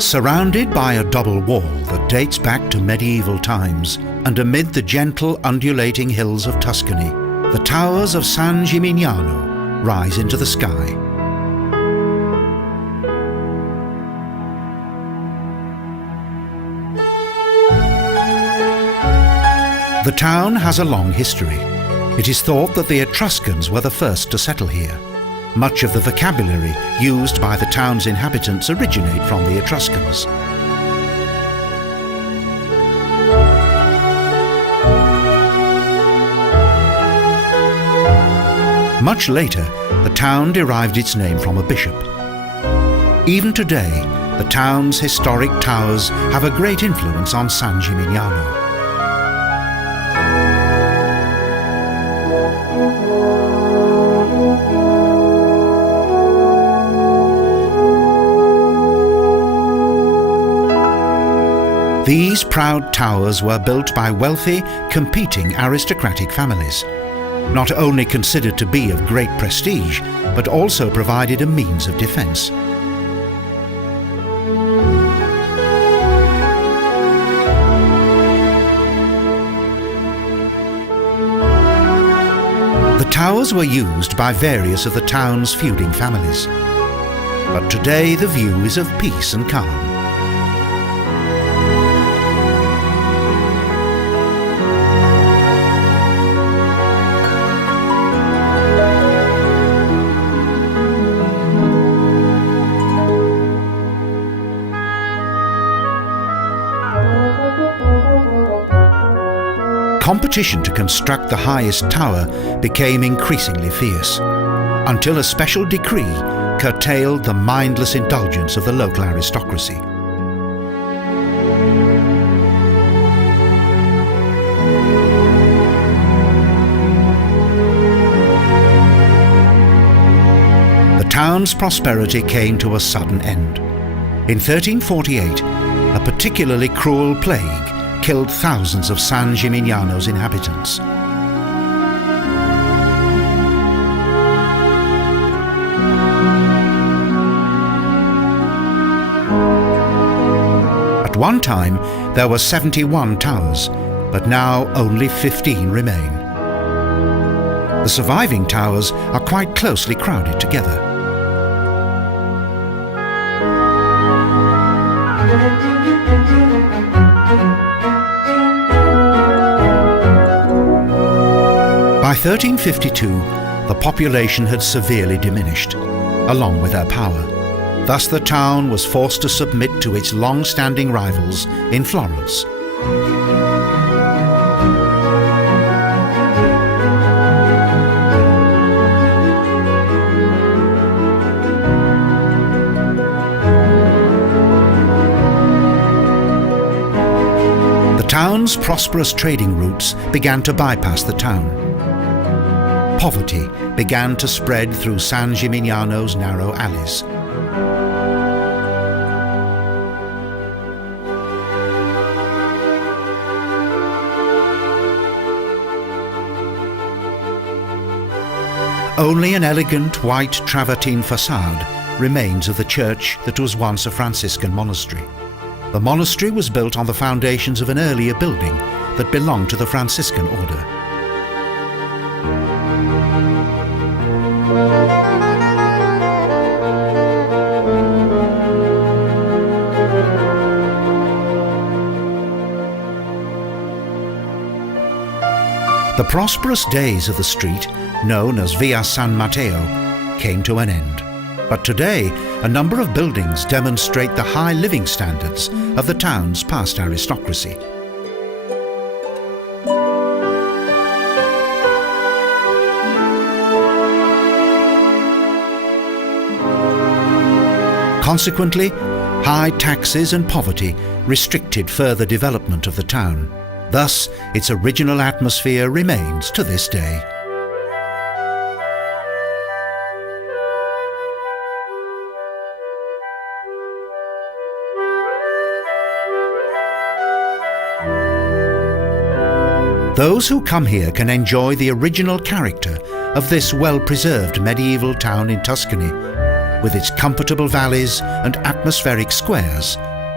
Surrounded by a double wall that dates back to medieval times, and amid the gentle undulating hills of Tuscany, the towers of San Gimignano rise into the sky. The town has a long history. It is thought that the Etruscans were the first to settle here. Much of the vocabulary used by the town's inhabitants originate from the Etruscans. Much later, the town derived its name from a bishop. Even today, the town's historic towers have a great influence on San Gimignano. These proud towers were built by wealthy, competing aristocratic families, not only considered to be of great prestige, but also provided a means of defense. The towers were used by various of the town's feuding families, but today the view is of peace and calm. Competition to construct the highest tower became increasingly fierce, until a special decree curtailed the mindless indulgence of the local aristocracy. The town's prosperity came to a sudden end. In 1348, a particularly cruel plague killed thousands of San Gimignano's inhabitants. At one time, there were 71 towers, but now only 15 remain. The surviving towers are quite closely crowded together. By 1352, the population had severely diminished, along with their power. Thus the town was forced to submit to its long-standing rivals in Florence. The town's prosperous trading routes began to bypass the town. Poverty began to spread through San Gimignano's narrow alleys. Only an elegant white travertine facade remains of the church that was once a Franciscan monastery. The monastery was built on the foundations of an earlier building that belonged to the Franciscan order. The prosperous days of the street, known as Via San Matteo, came to an end. But today, a number of buildings demonstrate the high living standards of the town's past aristocracy. Consequently, high taxes and poverty restricted further development of the town. Thus, its original atmosphere remains to this day. Those who come here can enjoy the original character of this well-preserved medieval town in Tuscany, with its comfortable valleys and atmospheric squares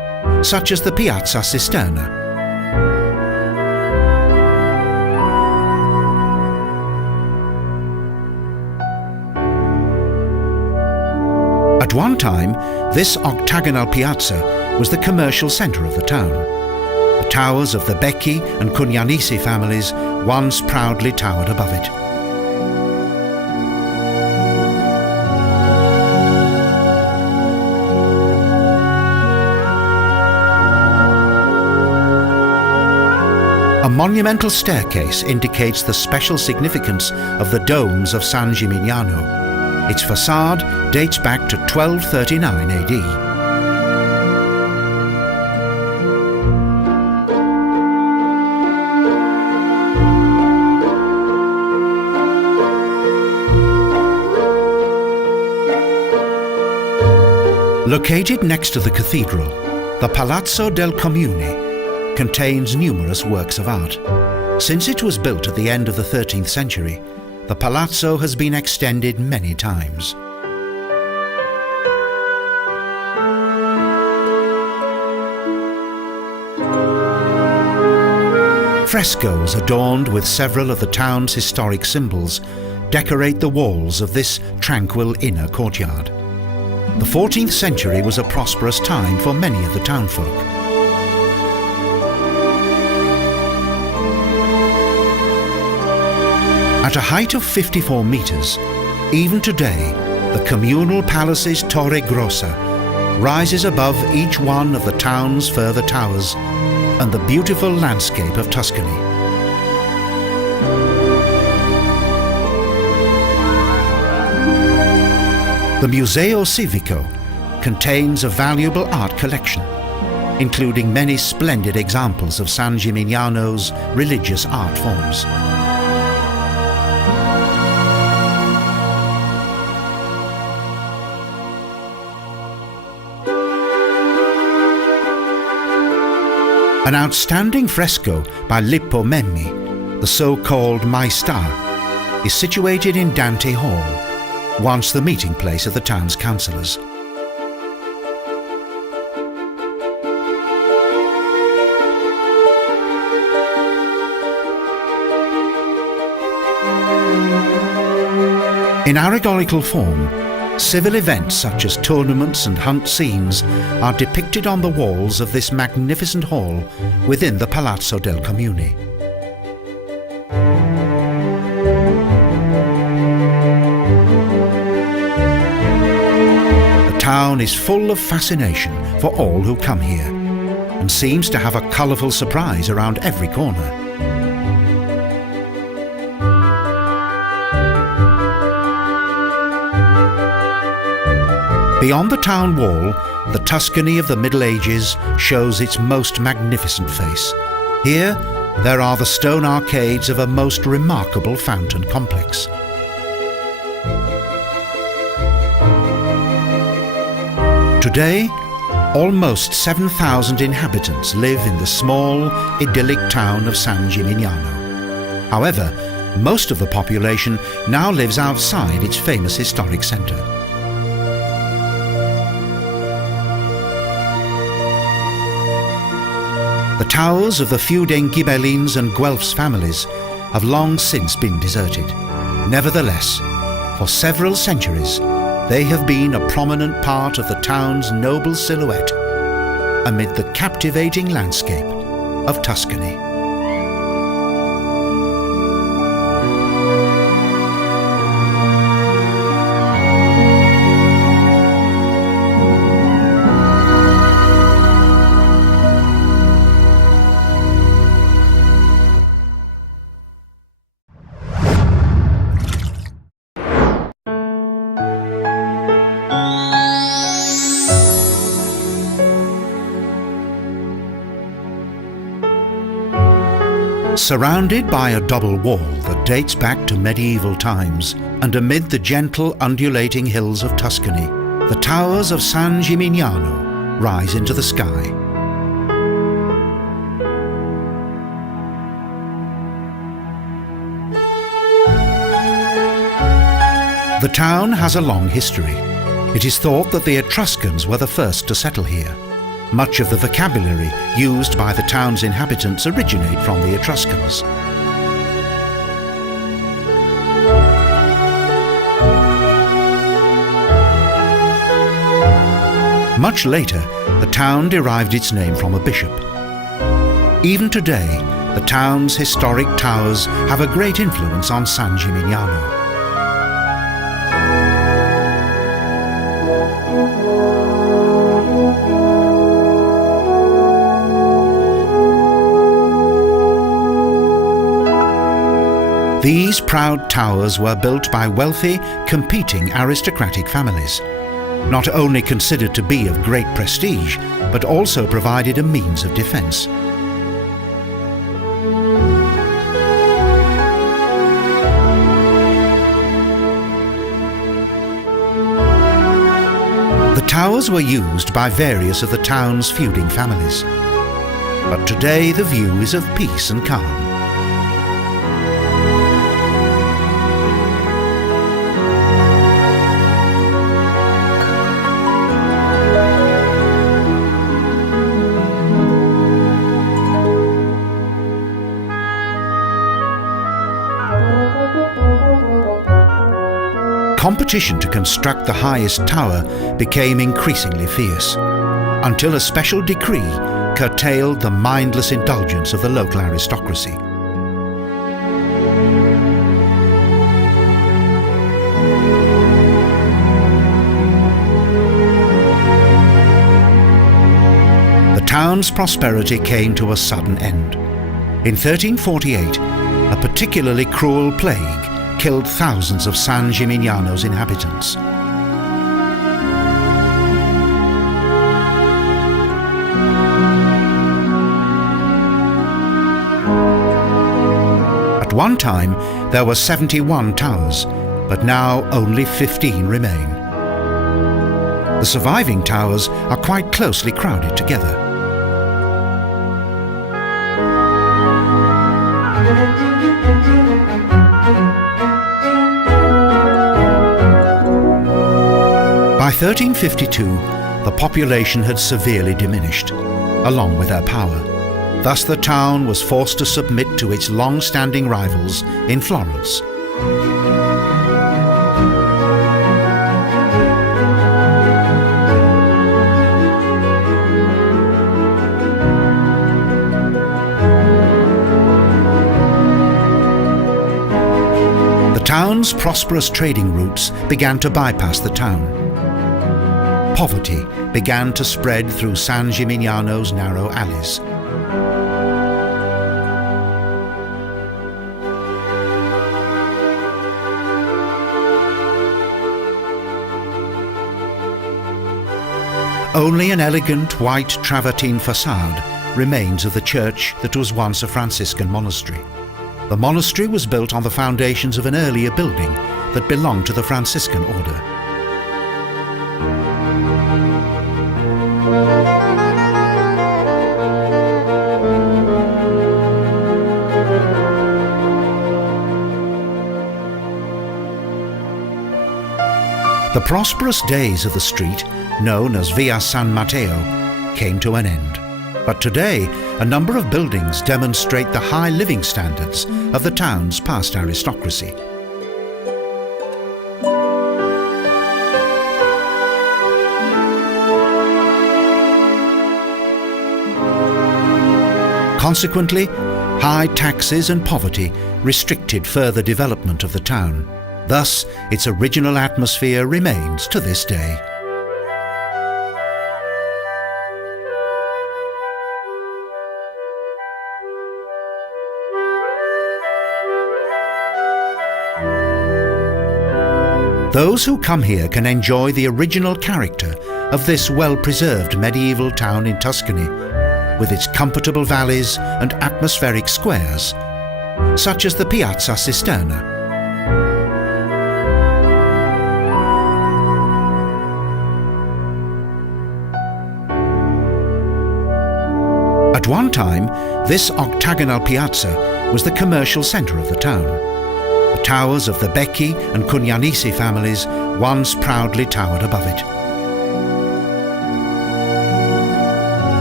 such as the Piazza Cisterna. At one time, this octagonal piazza was the commercial centre of the town. The towers of the Becchi and Cugnanisi families once proudly towered above it. A monumental staircase indicates the special significance of the domes of San Gimignano. Its facade dates back to 1239 AD. Located next to the cathedral, the Palazzo del Comune contains numerous works of art. Since it was built at the end of the 13th century, the palazzo has been extended many times. Frescoes adorned with several of the town's historic symbols decorate the walls of this tranquil inner courtyard. The 14th century was a prosperous time for many of the townfolk. At a height of 54 metres, even today, the communal palace's Torre Grossa rises above each one of the town's further towers and the beautiful landscape of Tuscany. The Museo Civico contains a valuable art collection, including many splendid examples of San Gimignano's religious art forms. An outstanding fresco by Lippo Memmi, the so-called Maestà, is situated in Dante Hall, once the meeting place of the town's councillors. In allegorical form, civil events such as tournaments and hunt scenes are depicted on the walls of this magnificent hall within the Palazzo del Comune. The town is full of fascination for all who come here and seems to have a colourful surprise around every corner. Beyond the town wall, the Tuscany of the Middle Ages shows its most magnificent face. Here, there are the stone arcades of a most remarkable fountain complex. Today, almost 7,000 inhabitants live in the small, idyllic town of San Gimignano. However, most of the population now lives outside its famous historic centre. The towers of the feuding Ghibellines and Guelphs families have long since been deserted. Nevertheless, for several centuries, they have been a prominent part of the town's noble silhouette amid the captivating landscape of Tuscany. Surrounded by a double wall that dates back to medieval times and amid the gentle undulating hills of Tuscany, the towers of San Gimignano rise into the sky. The town has a long history. It is thought that the Etruscans were the first to settle here. Much of the vocabulary used by the town's inhabitants originate from the Etruscans. Much later, the town derived its name from a bishop. Even today, the town's historic towers have a great influence on San Gimignano. These proud towers were built by wealthy, competing aristocratic families, not only considered to be of great prestige, but also provided a means of defense. The towers were used by various of the town's feuding families, but today the view is of peace and calm. Competition to construct the highest tower became increasingly fierce, until a special decree curtailed the mindless indulgence of the local aristocracy. The town's prosperity came to a sudden end. In 1348, a particularly cruel plague killed thousands of San Gimignano's inhabitants. At one time, there were 71 towers, but now only 15 remain. The surviving towers are quite closely crowded together. By 1352, the population had severely diminished, along with their power. Thus the town was forced to submit to its long-standing rivals in Florence. The town's prosperous trading routes began to bypass the town. Poverty began to spread through San Gimignano's narrow alleys. Only an elegant white travertine facade remains of the church that was once a Franciscan monastery. The monastery was built on the foundations of an earlier building that belonged to the Franciscan order. The prosperous days of the street, known as Via San Matteo, came to an end. But today, a number of buildings demonstrate the high living standards of the town's past aristocracy. Consequently, high taxes and poverty restricted further development of the town. Thus, its original atmosphere remains to this day. Those who come here can enjoy the original character of this well-preserved medieval town in Tuscany, with its comfortable valleys and atmospheric squares, such as the Piazza Cisterna. At one time, this octagonal piazza was the commercial centre of the town. The towers of the Becchi and Cugnanisi families once proudly towered above it.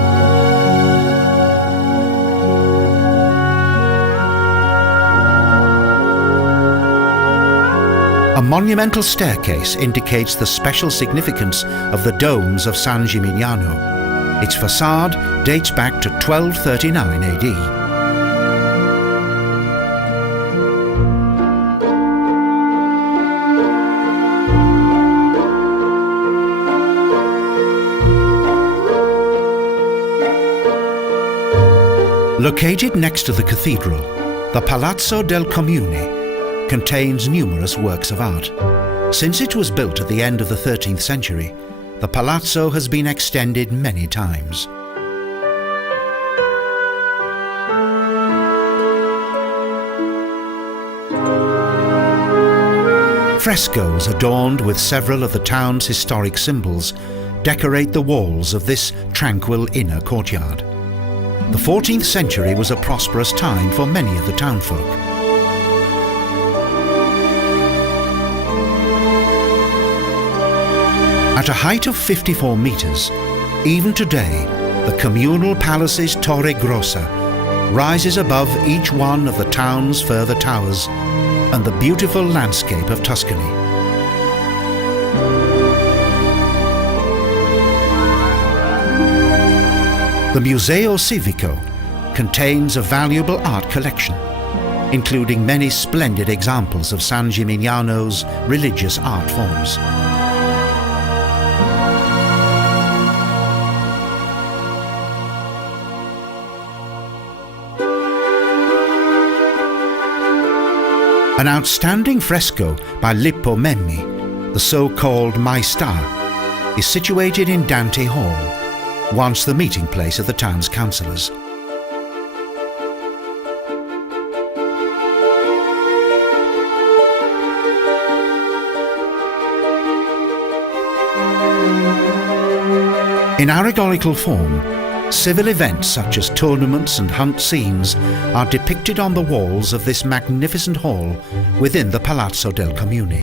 monumental staircase indicates the special significance of the domes of San Gimignano. Its facade dates back to 1239 AD. Located next to the cathedral, the Palazzo del Comune contains numerous works of art. Since it was built at the end of the 13th century, the palazzo has been extended many times. Frescoes adorned with several of the town's historic symbols decorate the walls of this tranquil inner courtyard. The 14th century was a prosperous time for many of the townfolk. At a height of 54 meters, even today, the communal palace's Torre Grossa rises above each one of the town's further towers and the beautiful landscape of Tuscany. The Museo Civico contains a valuable art collection, including many splendid examples of San Gimignano's religious art forms. An outstanding fresco by Lippo Memmi, the so-called Maestà, is situated in Dante Hall, once the meeting place of the town's councillors. In allegorical form, civil events such as tournaments and hunt scenes are depicted on the walls of this magnificent hall within the Palazzo del Comune.